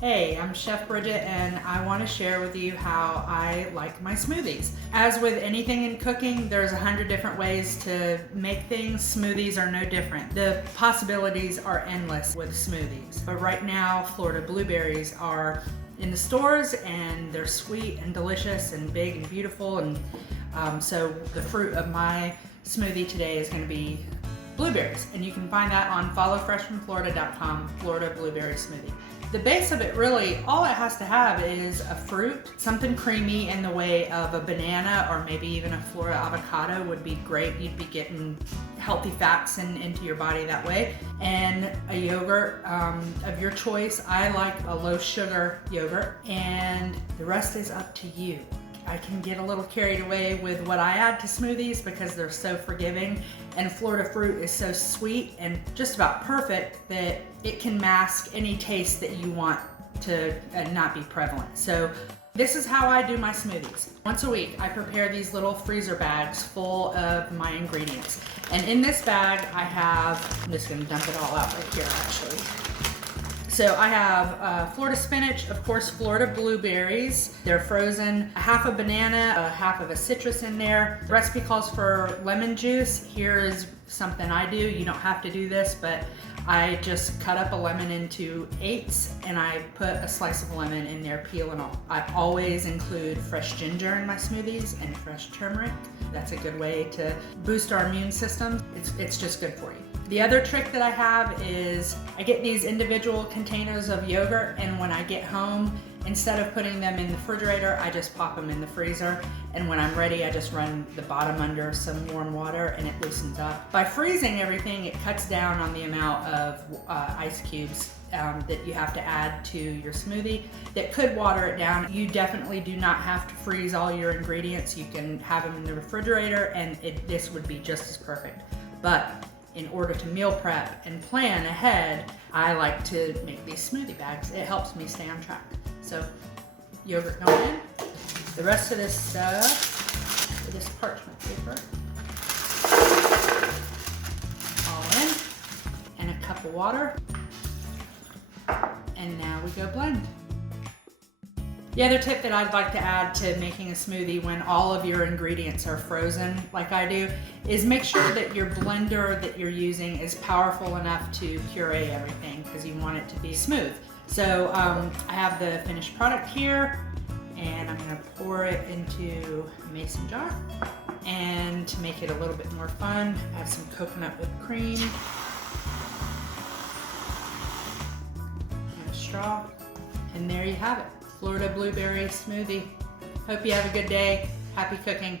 Hey, I'm Chef Bridget and I want to share with you how I like my smoothies. As with anything in cooking, there's 100 different ways to make things. Smoothies are no different. The possibilities are endless with smoothies. But right now, Florida blueberries are in the stores and they're sweet and delicious and big and beautiful. And so the fruit of my smoothie today is going to be blueberries. And you can find that on followfreshfromflorida.com, Florida Blueberry Smoothie. The base of it really, all it has to have is a fruit, something creamy in the way of a banana or maybe even a Florida avocado would be great. You'd be getting healthy fats into your body that way. And a yogurt of your choice. I like a low sugar yogurt, and the rest is up to you. I can get a little carried away with what I add to smoothies because they're so forgiving, and Florida fruit is so sweet and just about perfect that it can mask any taste that you want to not be prevalent. So this is how I do my smoothies. Once a week, I prepare these little freezer bags full of my ingredients. And in this bag, I have, I'm just gonna dump it all out right here actually. So I have Florida spinach, of course, Florida blueberries. They're frozen, a half a banana, a half of a citrus in there. The recipe calls for lemon juice. Here is something I do. You don't have to do this, but I just cut up a lemon into eighths and I put a slice of lemon in there, peel and all. I always include fresh ginger in my smoothies and fresh turmeric. That's a good way to boost our immune system. It's just good for you. The other trick that I have is I get these individual containers of yogurt, and when I get home, instead of putting them in the refrigerator, I just pop them in the freezer. And when I'm ready, I just run the bottom under some warm water and it loosens up. By freezing everything, it cuts down on the amount of ice cubes that you have to add to your smoothie that could water it down. You definitely do not have to freeze all your ingredients. You can have them in the refrigerator and this would be just as perfect. But in order to meal prep and plan ahead, I like to make these smoothie bags. It helps me stay on track. So yogurt going in. The rest of this stuff, this parchment paper, all in, and a cup of water. And now we go blend. The other tip that I'd like to add to making a smoothie when all of your ingredients are frozen, like I do, is make sure that your blender that you're using is powerful enough to puree everything because you want it to be smooth. So I have the finished product here, and I'm gonna pour it into a mason jar. And to make it a little bit more fun, I have some coconut whipped cream and a straw. And there you have it. Florida blueberry smoothie. Hope you have a good day. Happy cooking.